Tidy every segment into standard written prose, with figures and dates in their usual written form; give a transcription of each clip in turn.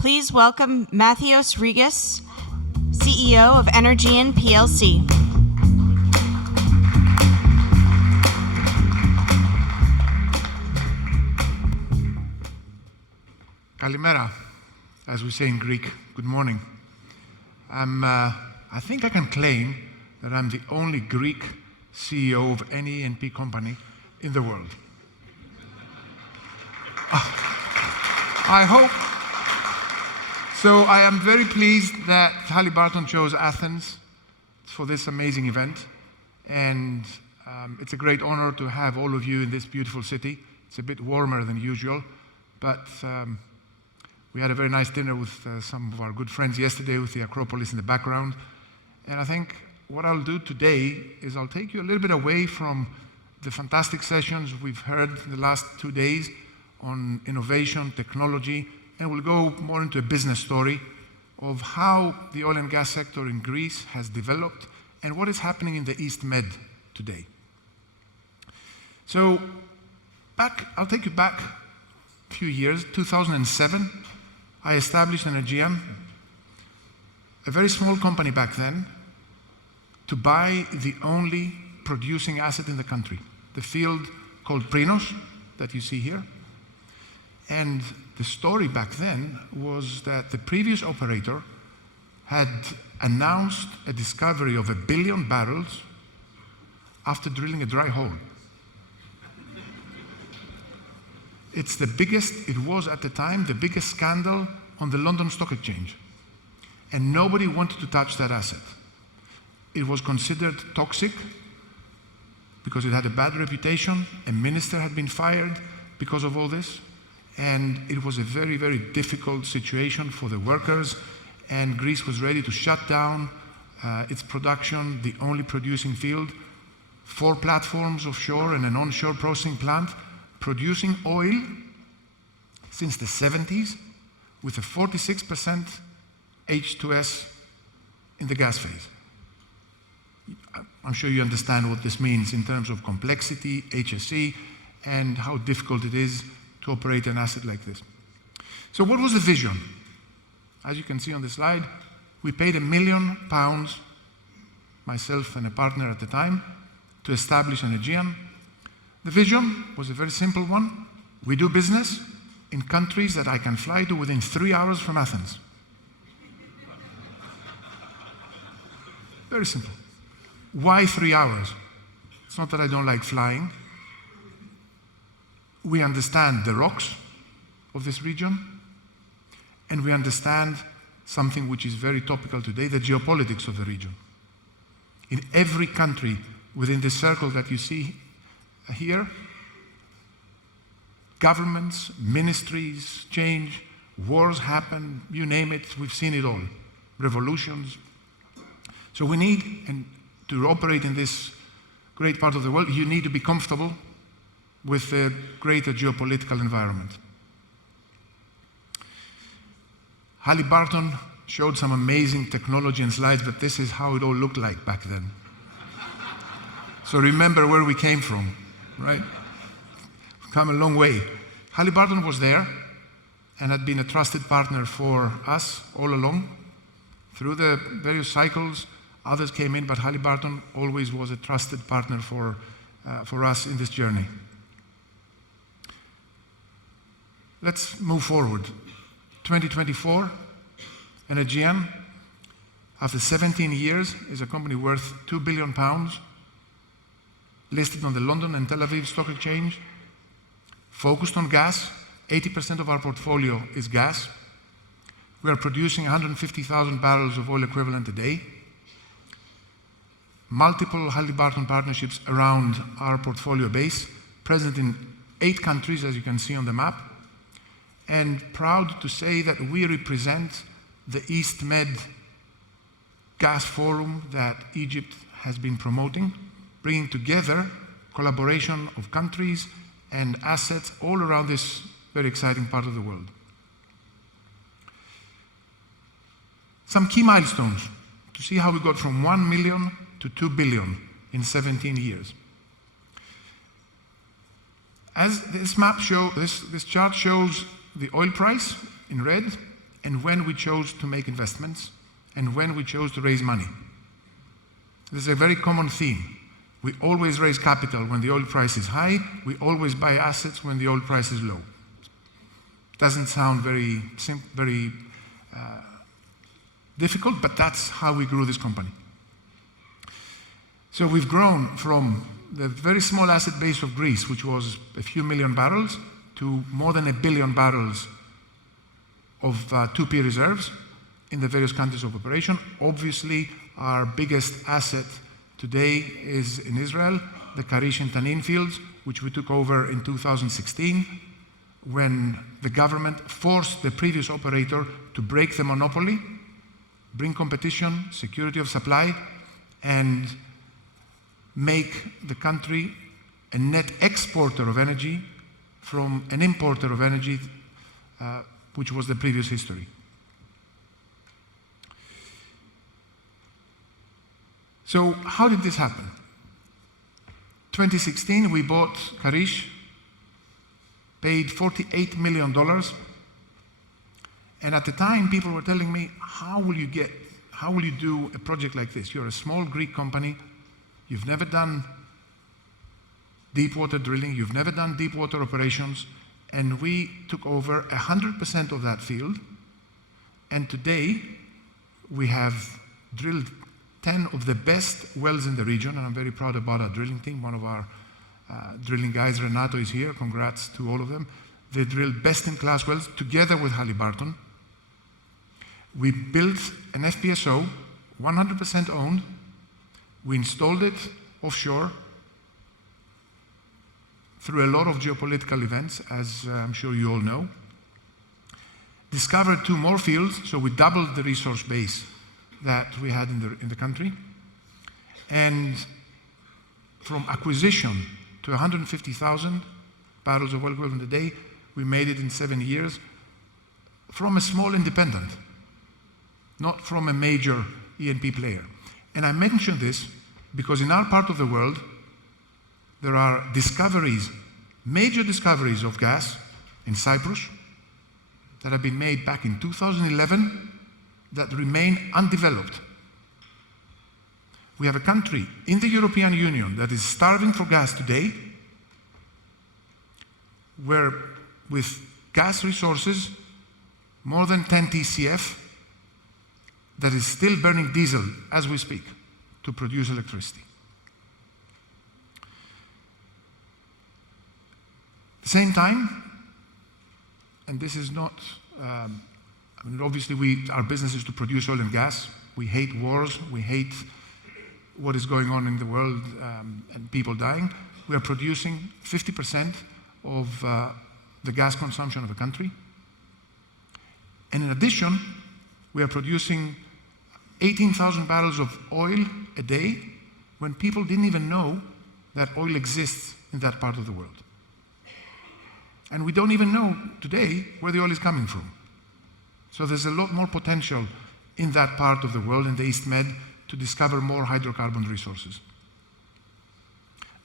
Please welcome Mathios Rigas, CEO of Energean PLC. Kalimera, as we say in Greek, good morning. I think I can claim that I'm the only Greek CEO of any E&P company in the world. I hope. So I am very pleased that Halliburton chose Athens for this amazing event. And it's a great honor to have all of you in this beautiful city. It's a bit warmer than usual, but we had a very nice dinner with some of our good friends yesterday with the Acropolis in the background. And I think what I'll do today is I'll take you a little bit away from the fantastic sessions we've heard in the last 2 days on innovation, technology, and we'll go more into a business story of how the oil and gas sector in Greece has developed and what is happening in the East Med today. So I'll take you back a few years, 2007. I established Energean, a very small company back then, to buy the only producing asset in the country, the field called Prinos that you see here. And the story back then was that the previous operator had announced a discovery of 1 billion barrels after drilling a dry hole. It's the biggest, it was at the time, the biggest scandal on the London Stock Exchange. And nobody wanted to touch that asset. It was considered toxic because it had a bad reputation. A minister had been fired because of all this. And it was a very, very difficult situation for the workers. And Greece was ready to shut down its production, the only producing field, 4 platforms offshore and an onshore processing plant, producing oil since the 70s with a 46% H2S in the gas phase. I'm sure you understand what this means in terms of complexity, HSE, and how difficult it is to operate an asset like this. So what was the vision? As you can see on the slide, we paid £1 million, myself and a partner at the time, to establish Energean. The vision was a very simple one. We do business in countries that I can fly to within 3 hours from Athens. Very simple. Why 3 hours? It's not that I don't like flying. We understand the rocks of this region, and we understand something which is very topical today, the geopolitics of the region. In every country within this circle that you see here, governments, ministries change, wars happen, you name it, we've seen it all. Revolutions. So we need, and to operate in this great part of the world, you need to be comfortable with the greater geopolitical environment. Halliburton showed some amazing technology and slides, but this is how it all looked like back then. So remember where we came from, right? We've come a long way. Halliburton was there and had been a trusted partner for us all along. Through the various cycles, others came in, but Halliburton always was a trusted partner for us in this journey. Let's move forward. 2024, Energean, after 17 years, is a company worth £2 billion, listed on the London and Tel Aviv Stock Exchange, focused on gas. 80% of our portfolio is gas. We are producing 150,000 barrels of oil equivalent a day. Multiple Halliburton partnerships around our portfolio base, present in 8 countries, as you can see on the map, and proud to say that we represent the East Med Gas Forum that Egypt has been promoting, bringing together collaboration of countries and assets all around this very exciting part of the world. Some key milestones to see how we got from 1 million to 2 billion in 17 years. As this chart shows the oil price in red and when we chose to make investments, and when we chose to raise money. This is a very common theme. We always raise capital when the oil price is high. We always buy assets when the oil price is low. Doesn't sound very difficult, but that's how we grew this company. So we've grown from the very small asset base of Greece, which was a few million barrels, to more than 1 billion barrels of 2P reserves in the various countries of operation. Obviously, our biggest asset today is in Israel, the Karish and Tanin fields, which we took over in 2016, when the government forced the previous operator to break the monopoly, bring competition, security of supply, and make the country a net exporter of energy from an importer of energy, which was the previous history. So how did this happen? 2016, we bought Karish, paid $48 million. And at the time, people were telling me, how will you do a project like this? You're a small Greek company. You've never done deep water drilling. You've never done deep water operations. And we took over 100% of that field. And today, we have drilled 10 of the best wells in the region. And I'm very proud about our drilling team. One of our drilling guys, Renato, is here. Congrats to all of them. They drilled best-in-class wells together with Halliburton. We built an FPSO, 100% owned. We installed it offshore through a lot of geopolitical events, as I'm sure you all know. Discovered 2 more fields, so we doubled the resource base that we had in the country. And from acquisition to 150,000 barrels of oil equivalent a day, we made it in 7 years from a small independent, not from a major E&P player. And I mention this because in our part of the world, there are discoveries, major discoveries of gas in Cyprus that have been made back in 2011 that remain undeveloped. We have a country in the European Union that is starving for gas today, where with gas resources, more than 10 TCF, that is still burning diesel as we speak to produce electricity. At the same time, and this is not, obviously our business is to produce oil and gas. We hate wars, we hate what is going on in the world and people dying. We are producing 50% of the gas consumption of a country. And in addition, we are producing 18,000 barrels of oil a day when people didn't even know that oil exists in that part of the world. And we don't even know today where the oil is coming from. So there's a lot more potential in that part of the world, in the East Med, to discover more hydrocarbon resources.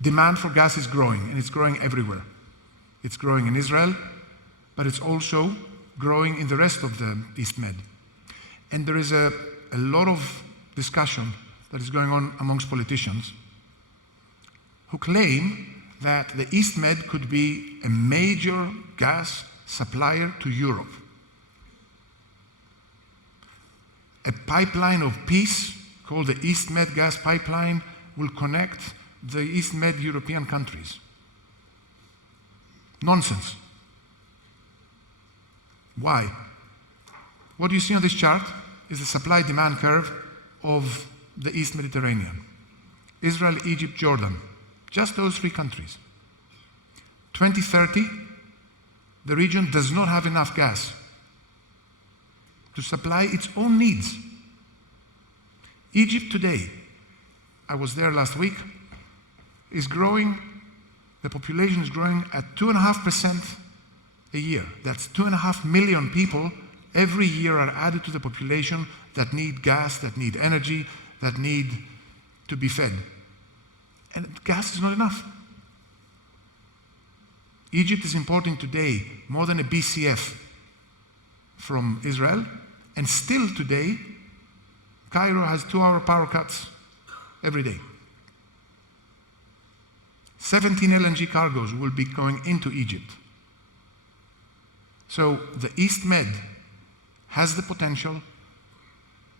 Demand for gas is growing, and it's growing everywhere. It's growing in Israel, but it's also growing in the rest of the East Med. And there is a lot of discussion that is going on amongst politicians who claim that the East Med could be a major gas supplier to Europe. A pipeline of peace called the East Med Gas Pipeline will connect the East Med European countries. Nonsense. Why? What you see on this chart is the supply-demand curve of the East Mediterranean. Israel, Egypt, Jordan. Just those 3 countries. 2030, the region does not have enough gas to supply its own needs. Egypt today, I was there last week, is growing, the population is growing at 2.5% a year. That's 2.5 million people every year are added to the population that need gas, that need energy, that need to be fed. And gas is not enough. Egypt is importing today more than a BCF from Israel, and still today, Cairo has 2-hour power cuts every day. 17 LNG cargoes will be going into Egypt. So the East Med has the potential,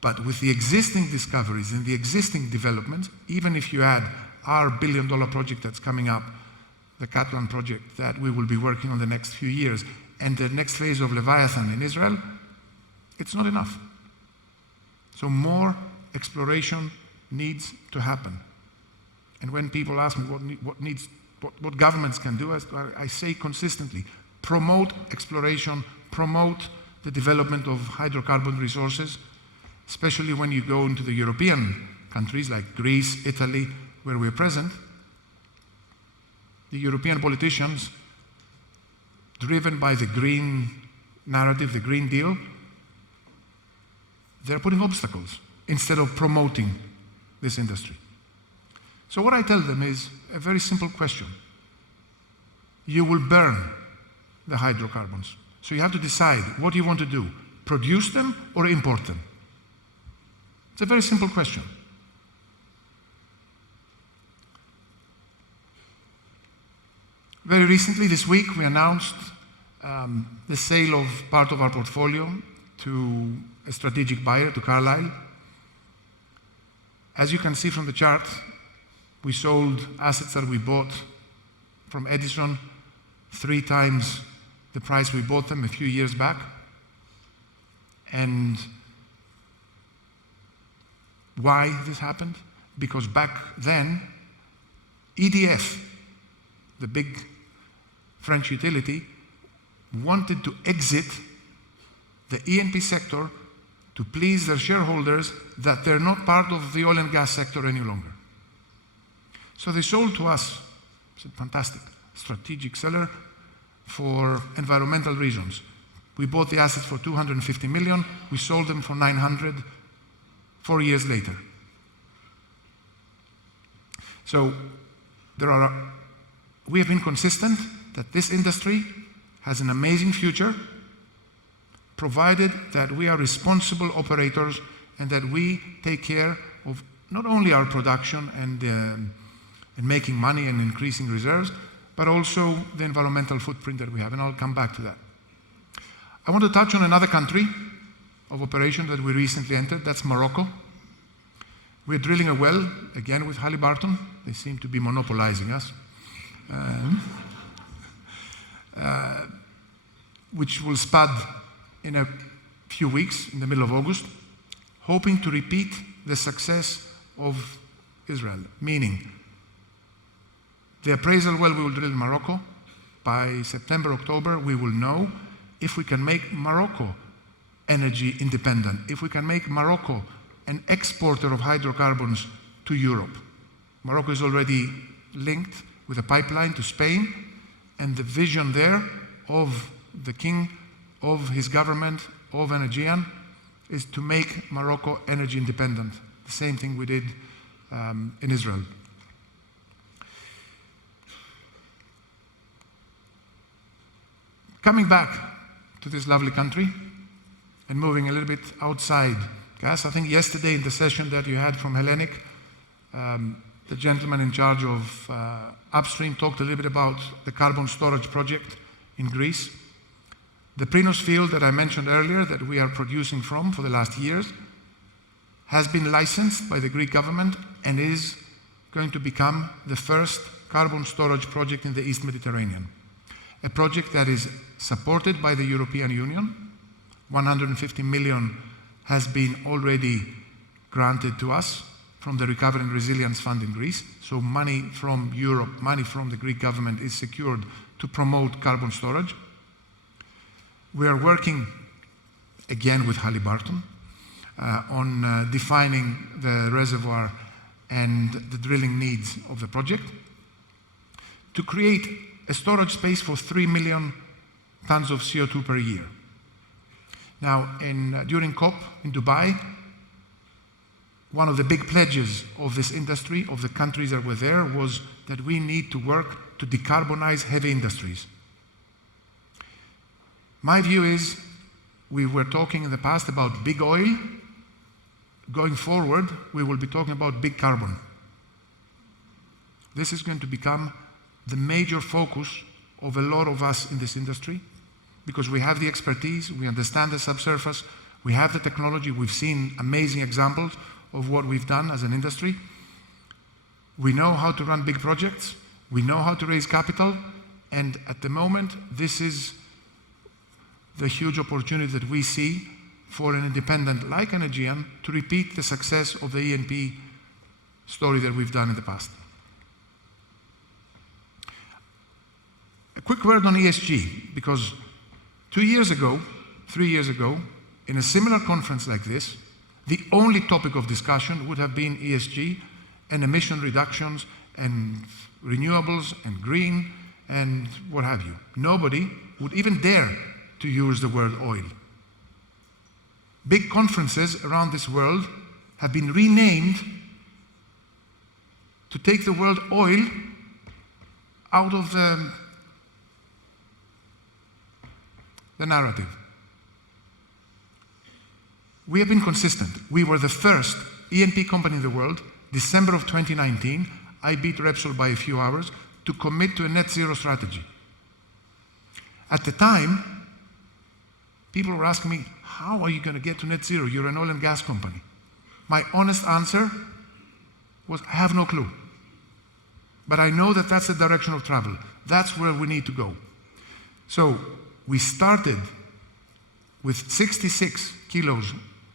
but with the existing discoveries and the existing developments, even if you add our billion-dollar project that's coming up, the Katlan project that we will be working on the next few years, and the next phase of Leviathan in Israel, it's not enough. So more exploration needs to happen. And when people ask me what governments can do, I say consistently, promote exploration, promote the development of hydrocarbon resources, especially when you go into the European countries like Greece, Italy, where we're present. The European politicians, driven by the green narrative, the Green Deal, they're putting obstacles instead of promoting this industry. So what I tell them is a very simple question. You will burn the hydrocarbons. So you have to decide what you want to do, produce them or import them. It's a very simple question. Very recently, this week, we announced the sale of part of our portfolio to a strategic buyer, to Carlyle. As you can see from the chart, we sold assets that we bought from Edison 3 times the price we bought them a few years back. And why this happened? Because back then, EDF, the big French utility, wanted to exit the E&P sector to please their shareholders that they're not part of the oil and gas sector any longer. So they sold to us. It's a fantastic strategic seller for environmental reasons. We bought the assets for $250 million. We sold them for $900 4 years later. So we have been consistent that this industry has an amazing future, provided that we are responsible operators and that we take care of not only our production and making money and increasing reserves, but also the environmental footprint that we have, and I'll come back to that. I want to touch on another country of operation that we recently entered, that's Morocco. We're drilling a well, again with Halliburton. They seem to be monopolizing us. Which will spud in a few weeks, in the middle of August, hoping to repeat the success of Israel, meaning the appraisal well we will drill in Morocco, by September, October, we will know if we can make Morocco energy independent, if we can make Morocco an exporter of hydrocarbons to Europe. Morocco is already linked with a pipeline to Spain, and the vision there of the king, of his government, of Energean, is to make Morocco energy independent. The same thing we did in Israel. Coming back to this lovely country and moving a little bit outside gas, I think yesterday in the session that you had from Hellenic, the gentleman in charge of upstream talked a little bit about the carbon storage project in Greece. The Prinos field that I mentioned earlier that we are producing from for the last years has been licensed by the Greek government and is going to become the first carbon storage project in the East Mediterranean. A project that is supported by the European Union. 150 million has been already granted to us from the Recovery and Resilience Fund in Greece. So money from Europe, money from the Greek government is secured to promote carbon storage. We are working again with Halliburton on defining the reservoir and the drilling needs of the project to create a storage space for 3 million tons of CO2 per year. Now, during COP in Dubai, one of the big pledges of this industry, of the countries that were there, was that we need to work to decarbonize heavy industries. My view is We were talking in the past about big oil. Going forward, we will be talking about big carbon. This is going to become the major focus of a lot of us in this industry, because we have the expertise, we understand the subsurface, we have the technology, we've seen amazing examples of what we've done as an industry. We know how to run big projects, we know how to raise capital, and at the moment, this is the huge opportunity that we see for an independent like Energean to repeat the success of the E&P story that we've done in the past. A quick word on ESG, because 3 years ago, in a similar conference like this, the only topic of discussion would have been ESG and emission reductions and renewables and green and what have you. Nobody would even dare to use the word oil. Big conferences around this world have been renamed to take the word oil out of the narrative. We have been consistent. We were the first E&P company in the world, December of 2019, I beat Repsol by a few hours, to commit to a net zero strategy. At the time, people were asking me, how are you going to get to net zero? You're an oil and gas company. My honest answer was, I have no clue. But I know that that's the direction of travel. That's where we need to go. So we started with 66 kilos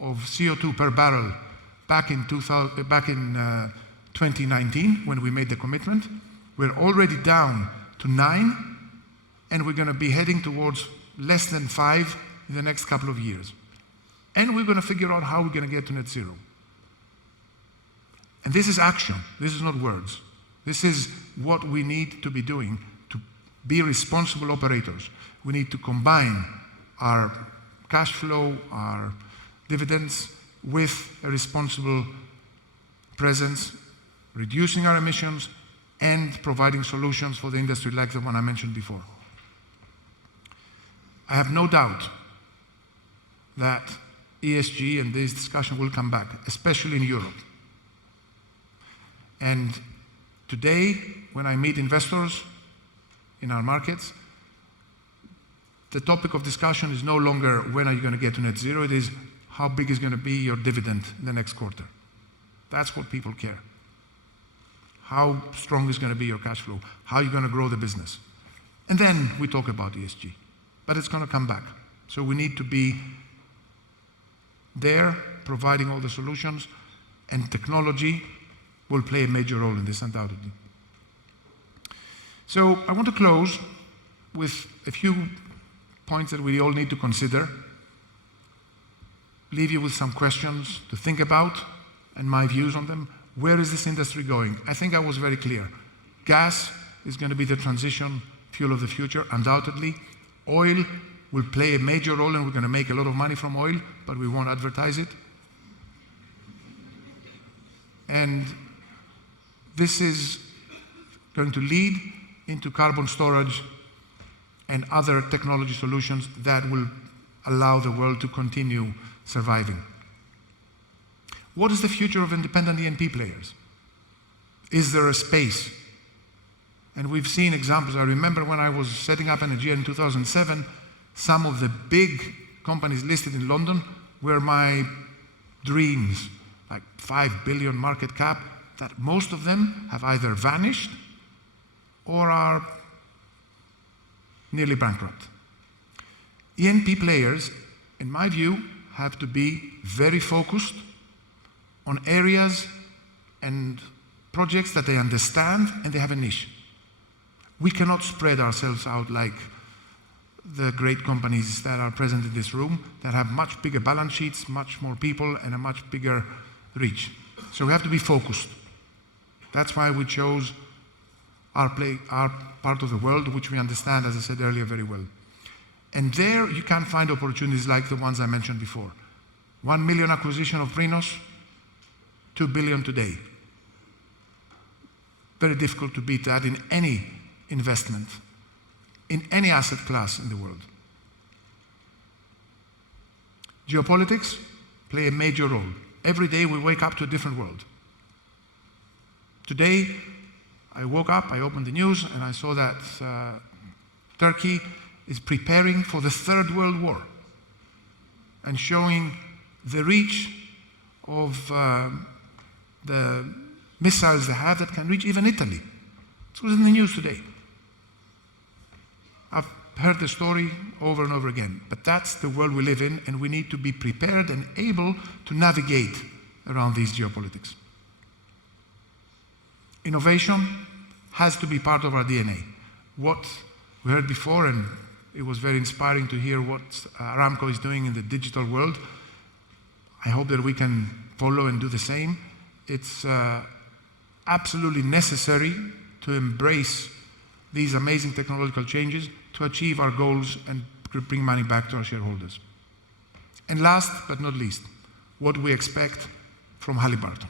of CO2 per barrel back in 2019 when we made the commitment. We're already down to 9, and we're going to be heading towards less than 5 in the next couple of years. And we're going to figure out how we're going to get to net zero. And this is action. This is not words. This is what we need to be doing to be responsible operators. We need to combine our cash flow, our dividends, with a responsible presence, reducing our emissions, and providing solutions for the industry like the one I mentioned before. I have no doubt that ESG and this discussion will come back, especially in Europe. And today, when I meet investors in our markets, the topic of discussion is no longer when are you going to get to net zero, it is how big is going to be your dividend in the next quarter. That's what people care. How strong is going to be your cash flow? How are you going to grow the business? And then we talk about ESG. But it's going to come back. So we need to be there, providing all the solutions, and technology will play a major role in this, undoubtedly. So I want to close with a few points that we all need to consider, leave you with some questions to think about and my views on them. Where is this industry going? I think I was very clear. Gas is going to be the transition fuel of the future, undoubtedly. Oil will play a major role, and we're going to make a lot of money from oil, but we won't advertise it. And this is going to lead into carbon storage and other technology solutions that will allow the world to continue surviving. What is the future of independent E&P players? Is there a space? And we've seen examples. I remember when I was setting up Energean in 2007, some of the big companies listed in London were my dreams, like 5 billion market cap, that most of them have either vanished or are nearly bankrupt. E&P players, in my view, have to be very focused on areas and projects that they understand and they have a niche. We cannot spread ourselves out like the great companies that are present in this room that have much bigger balance sheets, much more people, and a much bigger reach. So we have to be focused. That's why we chose our part of the world, which we understand, as I said earlier, very well. And there you can find opportunities like the ones I mentioned before. 1 million acquisition of Prinos, 2 billion today. Very difficult to beat that in any investment, in any asset class in the world. Geopolitics play a major role. Every day we wake up to a different world. Today, I woke up, I opened the news, and I saw that Turkey is preparing for the Third World War and showing the reach of the missiles they have that can reach even Italy. It was in the news today. I've heard the story over and over again, but that's the world we live in, and we need to be prepared and able to navigate around these geopolitics. Innovation has to be part of our DNA. What we heard before, and it was very inspiring to hear what Aramco is doing in the digital world. I hope that we can follow and do the same. It's absolutely necessary to embrace these amazing technological changes to achieve our goals and bring money back to our shareholders. And last but not least, what we expect from Halliburton.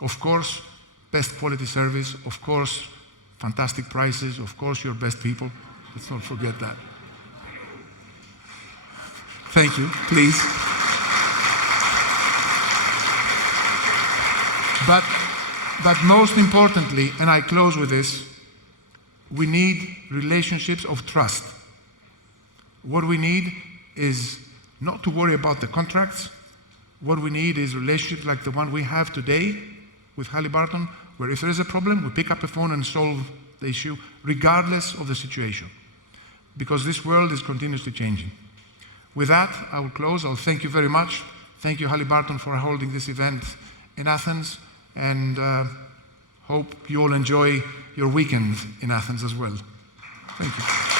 Of course, best quality service, of course, fantastic prices, of course, your best people. Let's not forget that. Thank you, please. But most importantly, and I close with this, we need relationships of trust. What we need is not to worry about the contracts. What we need is relationships like the one we have today with Halliburton, where if there is a problem, we pick up the phone and solve the issue, regardless of the situation. Because this world is continuously changing. With that, I will close. I'll thank you very much. Thank you, Halliburton, for holding this event in Athens, and hope you all enjoy your weekend in Athens as well. Thank you.